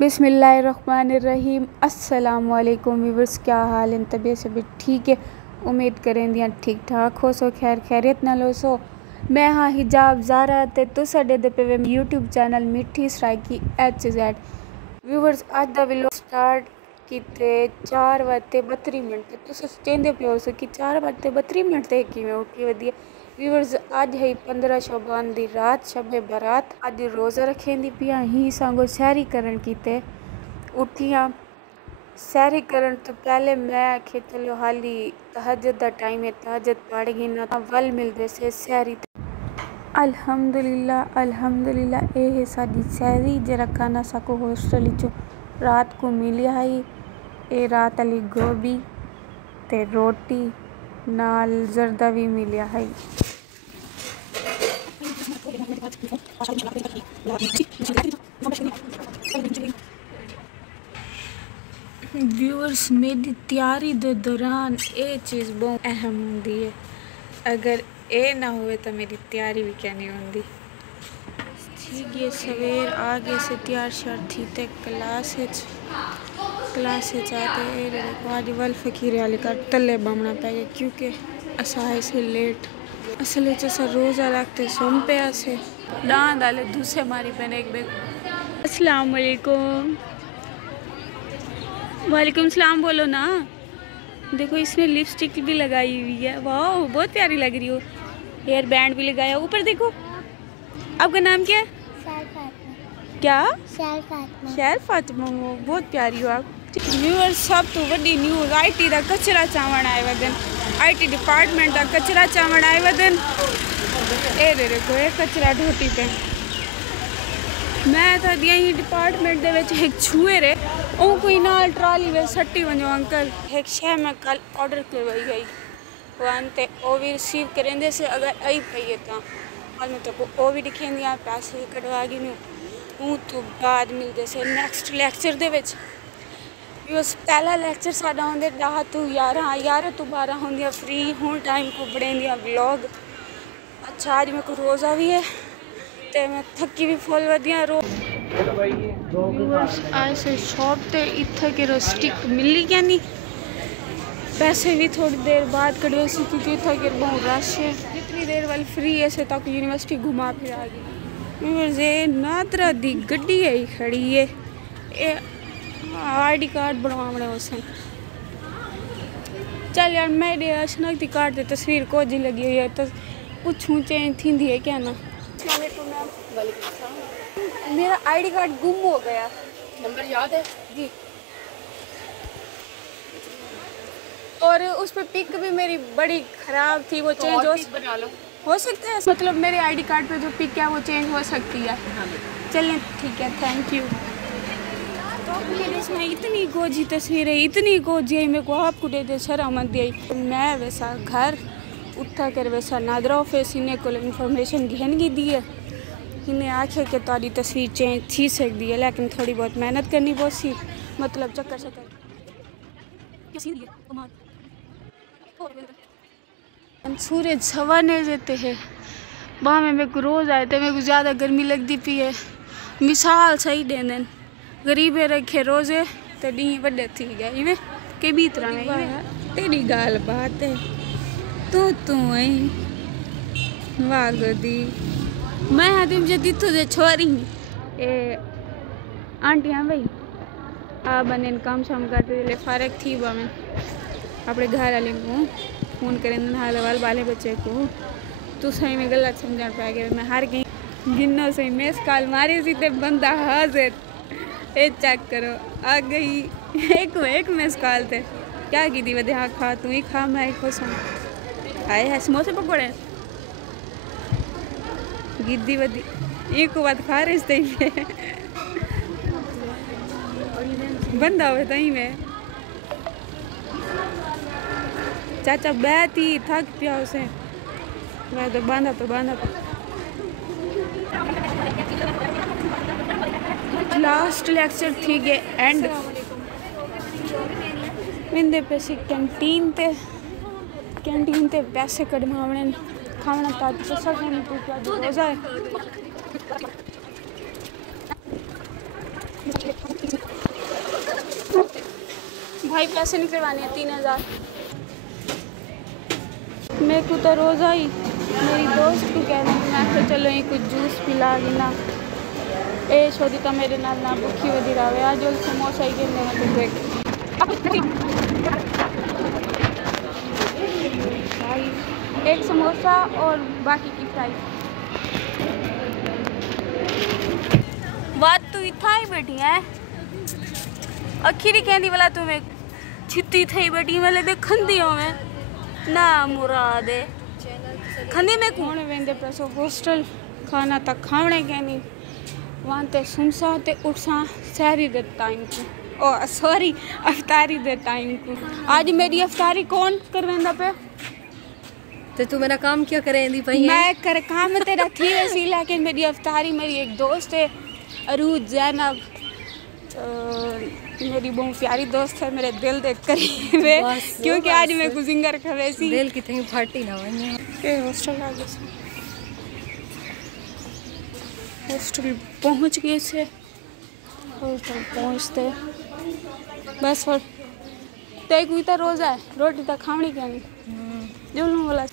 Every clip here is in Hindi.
बिस्मिल्लाहिर्रहमानिर्रहीम। अस्सलाम वालेकुम व्यूअर्स, क्या हाल है? तबीयत सब ठीक है? उम्मीद करें दियां ठीक ठाक हो सो, खैर खैरियत नाल हो सो। मैं हाँ हिजाब ज़ारा ते तुस अड्डे दे पे यूट्यूब चैनल मिठी सराइकी HZ। व्यूअर्स अज दा व्लॉग स्टार्ट कीते 4:32 तुस कहंदे पे हो कि 4:32 ते किवें उठी वधी। व्यूअर्स अज है 15 शबान दी रात, शबे बारात। अज रोज़ा रखें दी पिया ही सांगो सैरी करन कीते उठियां। सैरी करन तो पहले मैं आखे चलो हाली तहज्जुद दा टाइम है, तहज्जुद पढ़ गई ना वल मिलदे से सैरी। अल्हम्दुलिल्लाह अल्हम्दुलिल्लाह ये है साडी सैरी जरा खाना साको हॉस्टल चो रात को मिली है। ये रात अली गोभी ते रोटी नाल जर्दा भी मिलिया है। व्यूअर्स मेरी तैयारी दे दौरान ये चीज़ बहुत अहम होंदी है, अगर ये ना हुए तो मेरी तैयारी भी क्या नहीं होंदी। ठीक है, सवेर आगे से तैयार शर थी ते क्लास आते आज वल फकीर वाले का तले बमना पै गया क्योंकि असा ऐसे लेट असल रोज़ा रखते सोम पे ऐसे डांद आले दूसरे मारी पहने एक बेग। अस्सलाम वालेकुम। वालेकुम सलाम बोलो ना। देखो इसने लिपस्टिक भी लगाई हुई है, वाह बहुत प्यारी लग रही हो। हेयर बैंड भी लगाया, ऊपर देखो। आपका नाम क्या है? क्या? शहर फातिमा। बहुत प्यारी हो आप। व्यूअर्स सब तो वड्डी न्यूज़ IT दा कचरा चावण आए वदन, IT डिपार्टमेंट दा कचरा चावण आए वदन। ए देखो ये कचरा ढोटी पे मैं था दिया ही डिपार्टमेंट दे विच एक छुए रे ओ कोई नाल ट्राली वे सट्टी वञो अंकल। एक शय मैं कल ऑर्डर करवाई गई वन ते ओ भी रिसीव करेंदे से अगर आई पई है ता हाल में तो ओ भी दिखेंदियां पैसे कटवा गई नु तो बाद मिलदे से नेक्स्ट लेक्चर दे विच। बस पहला लेक्चर साडा होंदे 10 तो 11 तो 12 होंदियां फ्री हुन टाइम को बड़ेंदियां व्लॉग। अच्छा आज मेरे को रोज़ा भी है ते मैं थकी भी फुल वधिया रो। ऐसे शॉप ते इत्थे के स्टिक मिली क्या नहीं, पैसे भी थोड़ी देर बाद कड़े सी क्योंकि इत्थे के बहुत रश है। जितनी देर वाल फ्री ऐसे तक यूनिवर्सिटी घुमा फिरा गई। ये नादरा दी गड्डी है खड़ी है, ये ID कार्ड बनवाने उसन। चल यार मेरे शनाख्ती कार्ड की तस्वीर को जी लगी हुई है तो पूछूं चेंज थी है क्या ना। मेरा ID कार्ड गुम हो गया। नंबर याद है जी, और उस पर पिक भी मेरी बड़ी ख़राब थी, वो चेंज हो सकता है। मतलब मेरे ID कार्ड पे जो पिक है वो चेंज हो सकती है। चलें ठीक है, थैंक यू। तो मेरे इसमें इतनी गोजी तस्वीरें इतनी गोजी है, मेरे को आपको दे शर्म आती है। मैं वैसा घर उठा कर वैसा नादरा ऑफिस इन्हें को इन्फॉर्मेशन घन की दी है, इन्हें आखे कि तारी तस्वीर चेंज थी सकती है लेकिन थोड़ी बहुत मेहनत करनी बहुत सी। मतलब चक्कर सूरज सवा नहीं देते हैं वहाँ में मेरे को रोज़ आए थे। मेरे को ज़्यादा गर्मी लगती पी है, मिसाल सही देने गरीबे रखे रोजे तो डी वड्डे थी गए इवें के भी तरह में तेरी गाल बात है तू आई वागदी मैं हदीम जदी तुझे छोरी ए आंटियां भाई आ बने काम शाम करते ले फारक थी बा मैं अपने घर वाले को फोन करें हाल वाल बाले बच्चे को तू सही में गलत समझ पा गया। मैं हार गई गिनो सही मिस कॉल मारी सी ते बंदा हाजिर ए चेक करो आ गई एक मिस कॉल थे क्या की थी वधे हाँ खा तू ही खा मैं खुश हूँ। आए है समोसे पकौड़े गिद्दी वधी एक बात खा रहे थे बंदा हुए तही में चाचा बैठी थक पिया उसे मैं तो बांधा लास्ट लेक्चर थी गए एंड मिंदे पैसे कैंटीन ते पैसे कढ़वाने खाना ताज तो सब नहीं पूछा रोज़ा है। भाई पैसे नहीं करवाने हैं 3000। मेरे को तो रोज़ आई मेरी दोस्त को कहना मैं आखिर चलो ये कुछ जूस पिला लेना ए छोड़ी तो मेरे नाल ना भुखी वधी रहे आज जो समोसा ही के एक समोसा और बाकी की फ्राई। बात तू इतना ही बैठी है अखीरी कहती वाला तुम्हें छिती थी बैठी मैं ले खंदी हो मैं ना मुराद खंदी में कौन वेंदे पैसो हॉस्टल खाना तक खावणे कहनी वहाँ ते सुनसा ते उठसा सहरी दे टाइम को ओ सॉरी अफ्तारी दे टाइम को। आज मेरी अफ्तारी कौन करवेंदा पे तो तू मेरा काम क्या करेंदी भाई? मैं कर काम तेरा थी वैसी लेकिन मेरी अफ्तारी मेरी एक दोस्त है अरूज जैनब मेरी बहुत प्यारी दोस्त है मेरे दिल दे करीब है क्योंकि आज मैं गुजिंगर कर वैसी दिल कितनी फाटी ना वही के हॉस्टल आ गए हॉस्टल पहुंच गए से हॉस्टल पहुंचते बस और ते कोई तो रोज़ है रोटी तो खावनी क्या नहीं जो लूँ बोला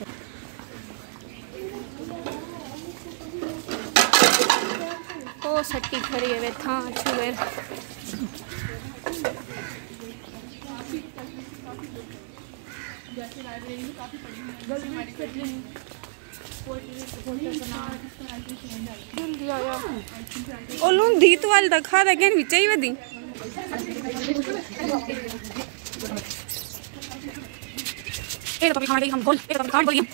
ओ सट्टी खड़ी है वे था छुवेर जल्दी आया ओ लूँ दीत वाल दखा दे क्या विचाई वे दी एक तो खाने हम बोल एक तो खाने बोलिए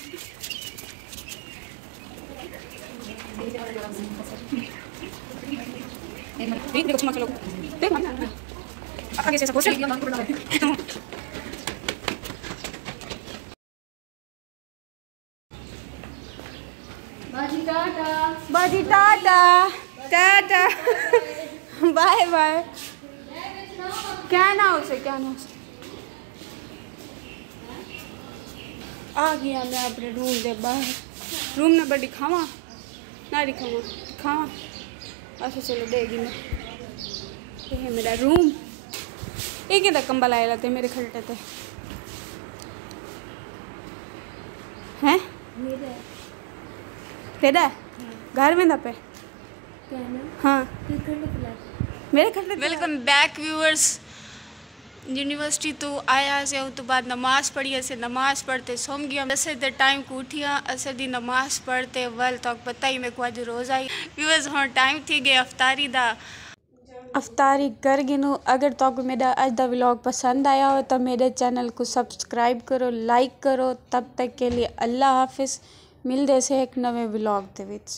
देख देखो चलो देख आगे से सपोर्ट बाजी टाटा टाटा बाय बाय क्या ना उसे आ गया मैं अपने रूम दे बाहर रूम ने बड़ी खावा ना खावा अच्छा चलो देगी मैं ये है मेरा रूम एक ही तक कंबल आए लाते मेरे खड़े थे हैं तेरा घर में दपे हाँ मेरे खड़े वेलकम बैक व्यूअर्स यूनिवर्सिटी तो आया से तो बाद नमाज पढ़ी से नमाज पढ़ते सोम गया असर दे टाइम को उठिया असर दी नमाज पढ़ते वल तक पता ही मेरे को आज रोज़ आई व्यूअर्स हाँ टाइम थी गए अफ्तारी दा अफ्तारी कर गिनू अगर तो मेरा आज दा व्लॉग पसंद आया हो तो मेरे चैनल को सब्सक्राइब करो लाइक करो तब तक के लिए अल्लाह हाफिज़ मिलते से एक नवे व्लॉग दे विच।